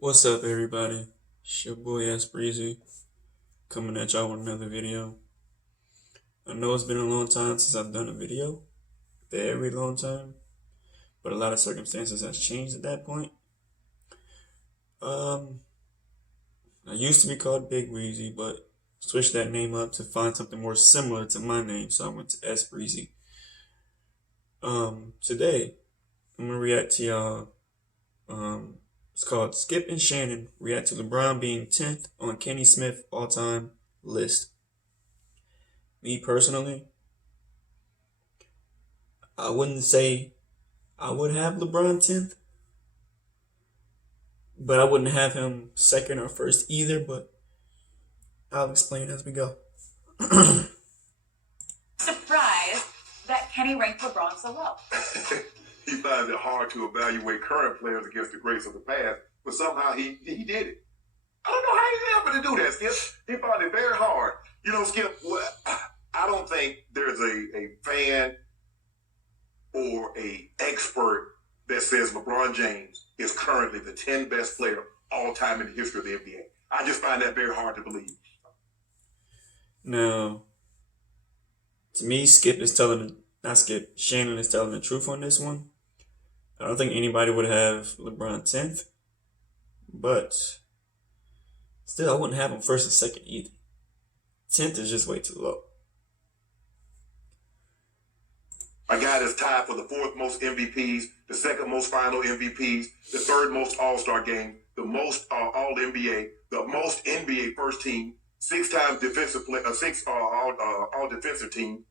What's up, everybody? It's your boy S Breezy coming at y'all with another video. I know it's been a long time since I've done a video, very long time, but a lot of circumstances has changed at that point. Um, I used to be called Big Breezy, but switched that name up to find something more similar to my name, so I went to S Breezy. Today I'm gonna react to y'all. It's called Skip and Shannon react to LeBron being 10th on Kenny Smith all-time list. Me personally, I wouldn't say I would have LeBron 10th, but I wouldn't have him second or first either, but I'll explain as we go. Surprised that Kenny ranked LeBron so low. He finds it hard to evaluate current players against the greats of the past, but somehow he did it. I don't know how he's able to do that, Skip. He found it very hard. You know, Skip, I don't think there's a fan or a expert that says LeBron James is currently the 10th best player all time in the history of the NBA. I just find that very hard to believe. Now, to me, Shannon is telling the truth on this one. I don't think anybody would have LeBron 10th, but still, I wouldn't have him first or second either. 10th is just way too low. A guy that's tied for the fourth most MVPs, the second most final MVPs, the third most All-Star game, the most All-NBA, the most NBA first team, 6 times defensive player, all defensive team.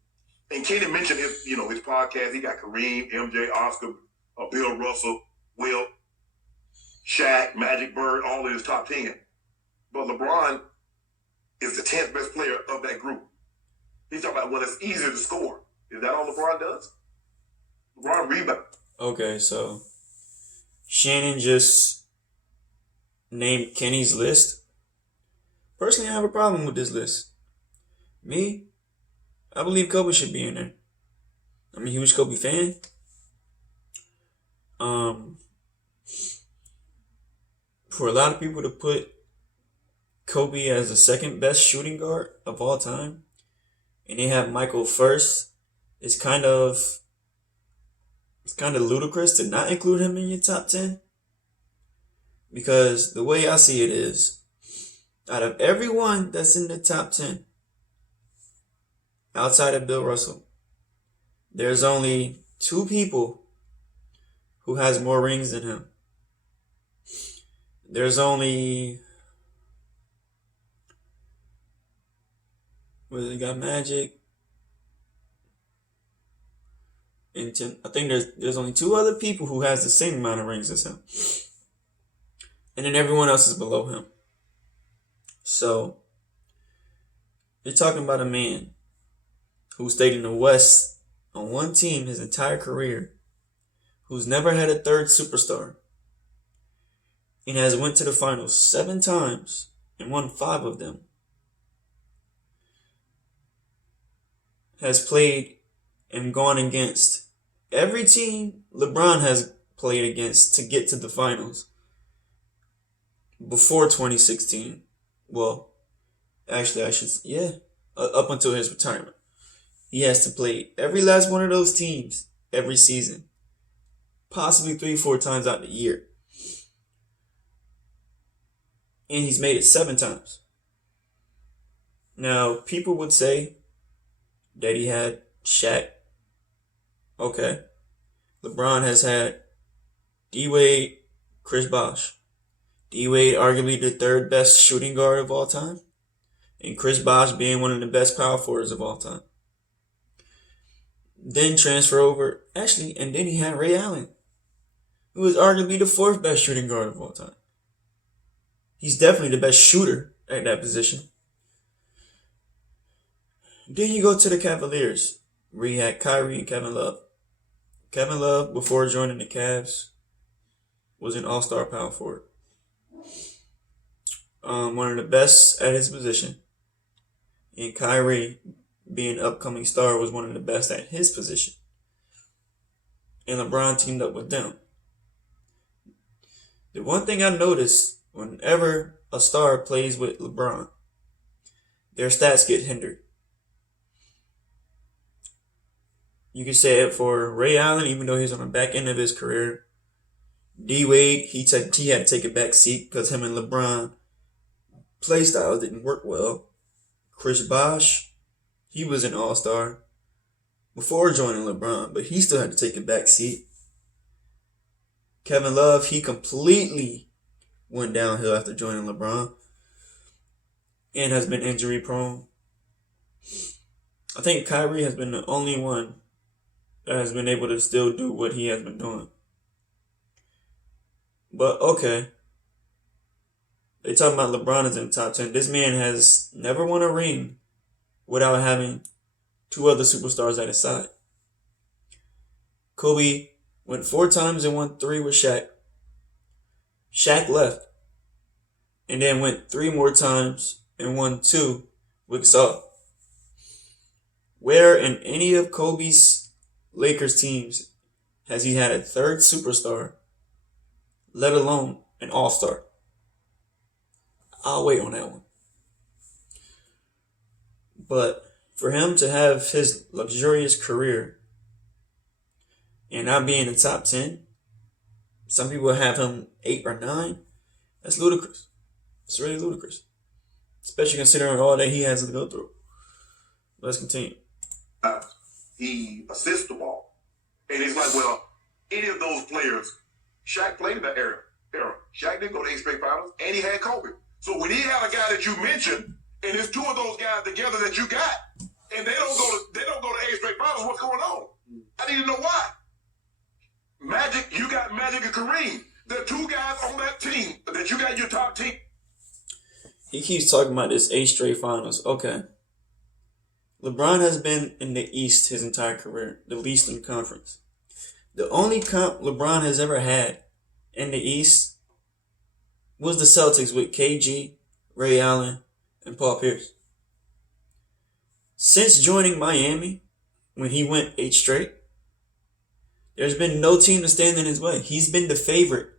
And Kenny mentioned his podcast. He got Kareem, MJ, Oscar, Bill Russell, Wilt, Shaq, Magic Bird, all in his top 10. But LeBron is the 10th best player of that group. He's talking about when it's easier to score. Is that all LeBron does? LeBron rebound. Okay, so Shannon just named Kenny's list. Personally, I have a problem with this list. Me, I believe Kobe should be in there. I'm a huge Kobe fan. For a lot of people to put Kobe as the second best shooting guard of all time, and they have Michael first, it's kind of ludicrous to not include him in your top 10. Because the way I see it is, out of everyone that's in the top 10, outside of Bill Russell, there's only 2 people who has more rings than him. There's only, they got Magic and 10. I think there's only 2 other people who has the same amount of rings as him, and then everyone else is below him. So you're talking about a man who stayed in the West on one team his entire career, who's never had a third superstar, and has went to the finals 7 times and won 5 of them, has played and gone against every team LeBron has played against to get to the finals before 2016. Well, actually, up until his retirement. He has to play every last one of those teams every season, possibly 3-4 times out the year. And he's made it 7 times. Now, people would say that he had Shaq. Okay. LeBron has had D-Wade, Chris Bosh. D-Wade arguably the 3rd best shooting guard of all time, and Chris Bosh being one of the best power forwards of all time. Then transfer over, and then he had Ray Allen, who was arguably the 4th best shooting guard of all time. He's definitely the best shooter at that position. Then you go to the Cavaliers, where you had Kyrie and Kevin Love. Kevin Love, before joining the Cavs, was an all-star power forward. One of the best at his position. And Kyrie, being an upcoming star, was one of the best at his position. And LeBron teamed up with them. The one thing I noticed whenever a star plays with LeBron, their stats get hindered. You can say it for Ray Allen, even though he's on the back end of his career. D Wade, he had to take a back seat because him and LeBron play styles didn't work well. Chris Bosh, he was an all-star before joining LeBron, but he still had to take a back seat. Kevin Love, he completely went downhill after joining LeBron and has been injury prone. I think Kyrie has been the only one that has been able to still do what he has been doing. But okay. They talking about LeBron is in the top 10. This man has never won a ring without having two other superstars at his side. Kobe went 4 times and won 3 with Shaq. Shaq left. And then went 3 more times and won 2 with Gasol. Where in any of Kobe's Lakers teams has he had a third superstar, let alone an all-star? I'll wait on that one. But for him to have his luxurious career and not be in the top 10, some people have him 8 or 9, that's ludicrous. It's really ludicrous. Especially considering all that he has to go through. Let's continue. He assists the ball. And it's like, well, any of those players, Shaq played in that era. Shaq didn't go to 8 straight finals, and he had Kobe. So when he had a guy that you mentioned, and there's 2 of those guys together that you got, and they don't go to 8 straight finals, what's going on? I need to know why. Magic, you got Magic and Kareem. The 2 guys on that team that you got in your top team. He keeps talking about this 8 straight finals. Okay. LeBron has been in the East his entire career, the least in conference. The only comp LeBron has ever had in the East was the Celtics with KG, Ray Allen, and Paul Pierce. Since joining Miami, when he went 8 straight, there's been no team to stand in his way. He's been the favorite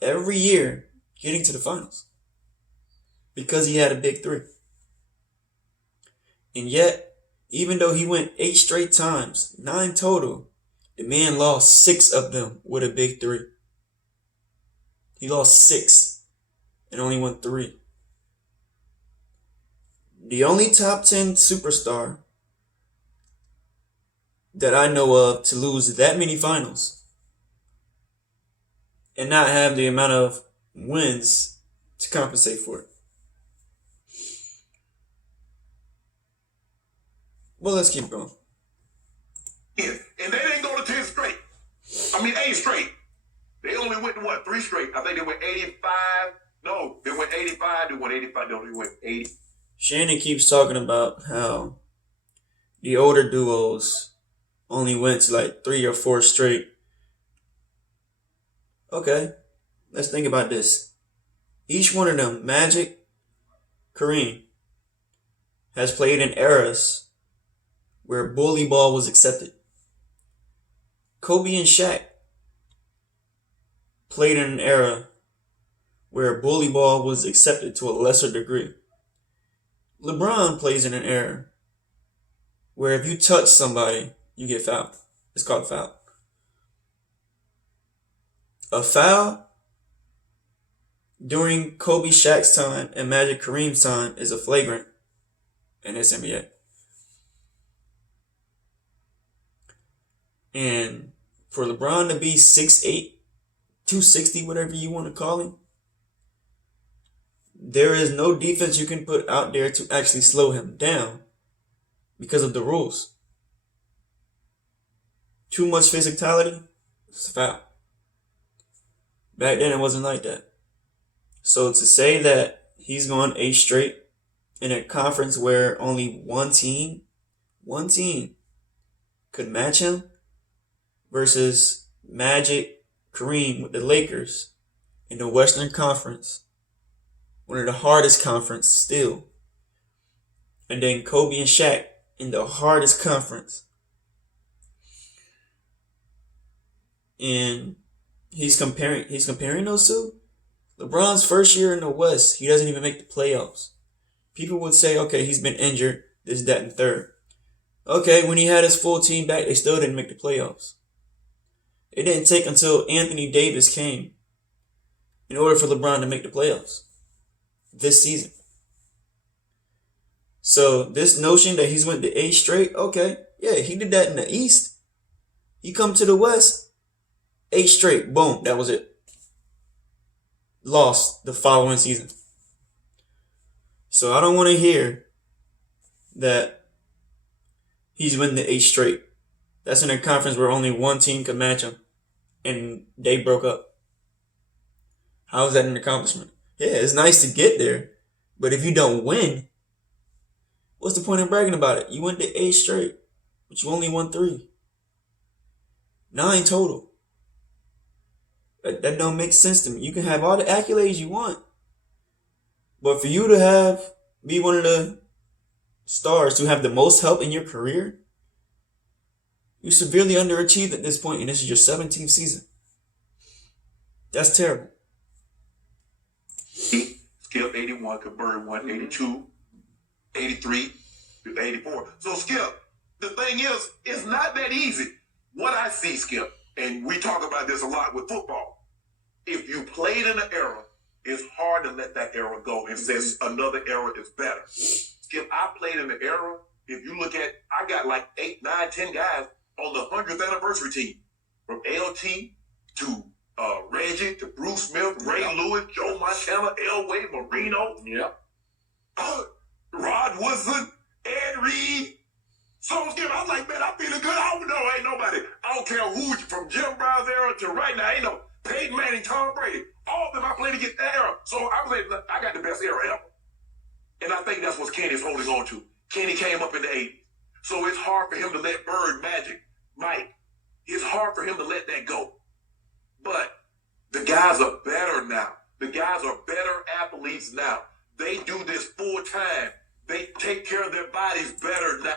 every year getting to the finals because he had a big 3. And yet, even though he went 8 straight times, 9 total, the man lost 6 of them with a big 3. He lost 6 and only won 3. The only top 10 superstar that I know of to lose that many finals and not have the amount of wins to compensate for it. Well, let's keep going. And they didn't go to 10 straight. 8 straight. They only went to 3 straight. I think they went 85. No, they went 85. They went 85. No, they went 80. Shannon keeps talking about how the older duos only went to like 3 or 4 straight. Okay, let's think about this. Each one of them, Magic, Kareem, has played in eras where bully ball was accepted. Kobe and Shaq played in an era where bully ball was accepted to a lesser degree. LeBron plays in an era where if you touch somebody, you get fouled. It's called a foul. A foul during Kobe Shaq's time and Magic Kareem's time is a flagrant in this NBA. And for LeBron to be 6'8", 260, whatever you want to call him, there is no defense you can put out there to actually slow him down because of the rules. Too much physicality, it's a foul. Back then it wasn't like that. So to say that he's gone 8 straight in a conference where only one team could match him versus Magic, Kareem with the Lakers in the Western Conference, one of the hardest conference still, and then Kobe and Shaq in the hardest conference, and he's comparing those two. LeBron's first year in the West, he doesn't even make the playoffs. People would say, okay, he's been injured, this, that, and third. Okay, when he had his full team back, they still didn't make the playoffs. It didn't take until Anthony Davis came in order for LeBron to make the playoffs this season. So this notion that he's went to 8 straight, okay, yeah, he did that in the East. He come to the West, 8 straight, boom, that was it. Lost the following season. So I don't want to hear that he's winning the 8 straight. That's in a conference where only one team could match him, and they broke up. How is that an accomplishment? Yeah, it's nice to get there, but if you don't win, what's the point in bragging about it? You went to 8 straight, but you only won 3. 9 total. That don't make sense to me. You can have all the accolades you want, but for you to be one of the stars to have the most help in your career, you severely underachieved at this point, and this is your 17th season. That's terrible. Skip 81, converted 182, 83 to 84. So Skip, the thing is, it's not that easy. What I see, Skip, and we talk about this a lot with football, if you played in an era, it's hard to let that era go and say another era is better. Skip, I played in the era, if you look at, I got like 8, 9, 10 guys on the 100th anniversary team, from LT to Reggie to Bruce Smith, Ray Lewis, Joe Montana, Elway, Marino, Rod Woodson, Ed Reed. So Skip, I'm like, man, I'm feeling good. I don't know, ain't nobody. I don't care who, from Jim Brown's era to right now, ain't no Peyton Manning, Tom Brady. All of them I played against that era. So I was like, look, I got the best era ever. And I think that's what Kenny's holding on to. Kenny came up in the 80s. So it's hard for him to let Bird, Magic, Mike, it's hard for him to let that go. But the guys are better now. The guys are better athletes now. They do this full time. They take care of their bodies better now.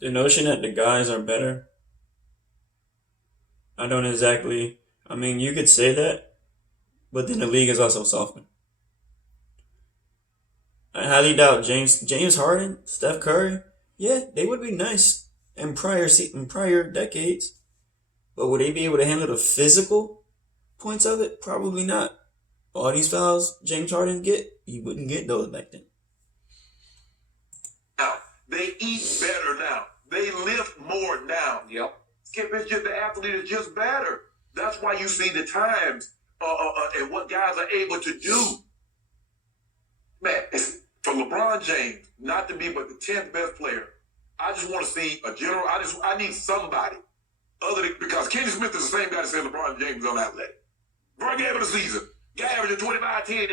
The notion that the guys are better, I don't exactly, I mean, you could say that, but then the league is also softened. I highly doubt James Harden, Steph Curry, yeah, they would be nice in prior decades, but would they be able to handle the physical points of it? Probably not. All these fouls James Harden get, he wouldn't get those back then. Now, they eat better now. They lift more now. Yep. Skip, it's just the athlete is just better. That's why you see the times and what guys are able to do. Man, for LeBron James not to be but the 10th best player, I just want to see a general. I need somebody other than, because Kenny Smith is the same guy that said LeBron James is unathletic. First game of the season, guy averaging 25, 10,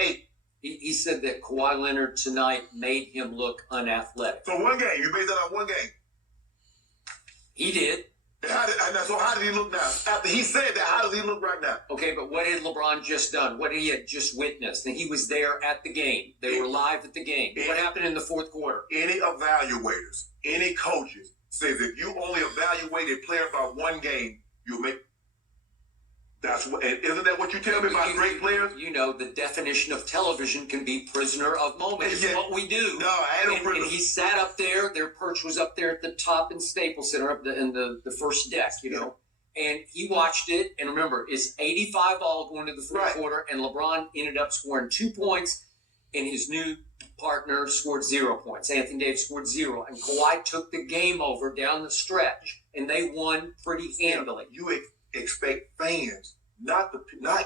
8. He said that Kawhi Leonard tonight made him look unathletic. So one game, you based that on one game. He did. So how did he look now? After he said that, how does he look right now? Okay, but what had LeBron just done? What he had just witnessed? And he was there at the game. They were live at the game. What happened in the fourth quarter? Any evaluators, any coaches says if you only evaluate a player by one game, you'll make. That's what. And isn't that what you tell me about great players? You know, the definition of television can be prisoner of moment. It's what we do. No, I ain't no prisoner. And he sat up there. Their perch was up there at the top in Staples Center, in the first deck, you know. And he watched it. And remember, it's 85 all going to the fourth quarter. And LeBron ended up scoring 2 points. And his new partner scored 0 points. Anthony Davis scored 0. And Kawhi took the game over down the stretch. And they won pretty handily. You expect fans, not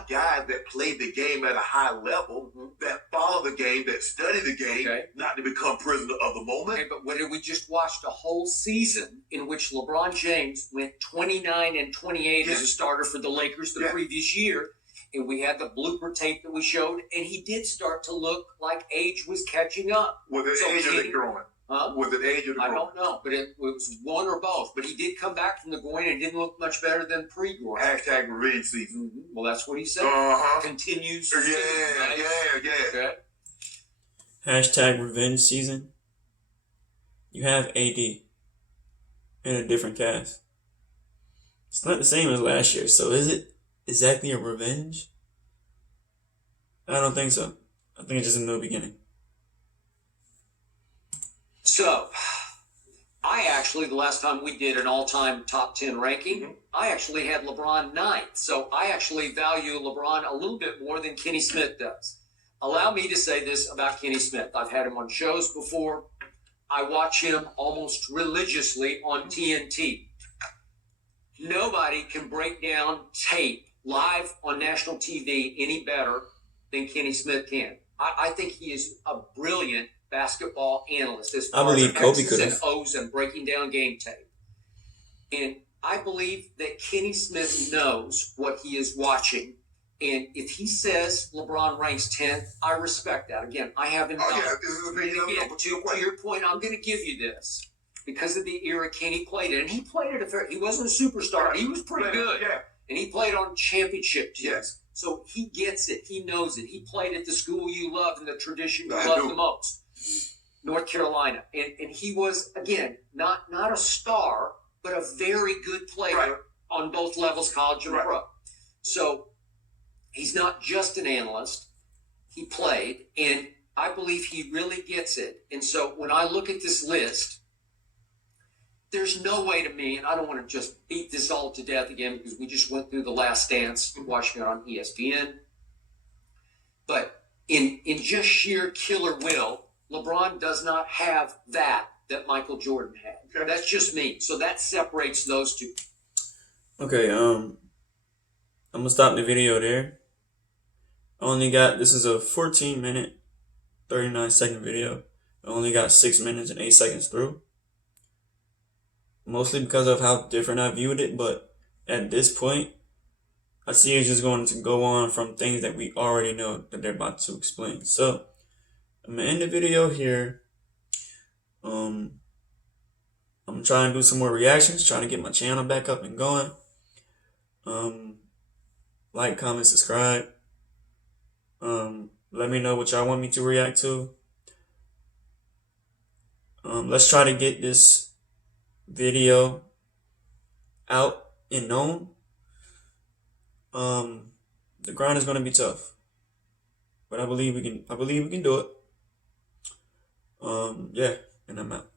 guys that play the game at a high level, that follow the game, that study the game, not to become prisoner of the moment. Okay, but what did we just watch? A whole season in which LeBron James went 29 and 28 as a starter for the Lakers the previous year. And we had the blooper tape that we showed, and he did start to look like age was catching up. Was it age or the growing? Huh? Was it age or the growing? I don't know, but it was one or both. But he did come back from the groin and didn't look much better than pre-groin. Hashtag revenge season. Mm-hmm. Well, that's what he said. Continues. Yeah. Okay. Hashtag revenge season. You have AD in a different cast. It's not the same as last year, so is it exactly a revenge? I don't think so. I think it's just in the beginning. So, I actually, the last time we did an all-time top 10 ranking, I actually had LeBron 9th. So I actually value LeBron a little bit more than Kenny Smith does. Allow me to say this about Kenny Smith. I've had him on shows before. I watch him almost religiously on TNT. Nobody can break down tape live on national TV any better than Kenny Smith can. I think he is a brilliant basketball analyst as far as Kobe X's could and have. O's and breaking down game tape. And I believe that Kenny Smith knows what he is watching. And if he says LeBron ranks 10th, I respect that. Again, I haven't done yeah, this is a big Again, to your point, I'm going to give you this. Because of the era Kenny played it. And he played it he wasn't a superstar. He was pretty good. Yeah. And he played on championship teams. Yes. So he gets it. He knows it. He played at the school you love and the tradition you I love do. the most. North Carolina. And he was, again, not a star, but a very good player Right. on both levels, college and Right. pro. So he's not just an analyst. He played, and I believe he really gets it. And so when I look at this list, there's no way to me, and I don't want to just beat this all to death again because we just went through The Last Dance, watching it on ESPN. But in just sheer killer will, LeBron does not have that Michael Jordan had. Okay. That's just me. So that separates those two. Okay, I'm gonna stop the video there. This is a 14-minute, 39-second video. I only got 6 minutes and 8 seconds through. Mostly because of how different I viewed it, but at this point, I see it's just going to go on from things that we already know that they're about to explain. So, I'm gonna end the video here. I'm trying to do some more reactions, trying to get my channel back up and going. Like, comment, subscribe. Let me know what y'all want me to react to. Let's try to get this video out and known. The grind is gonna be tough, but I believe we can do it. Yeah, and I'm out.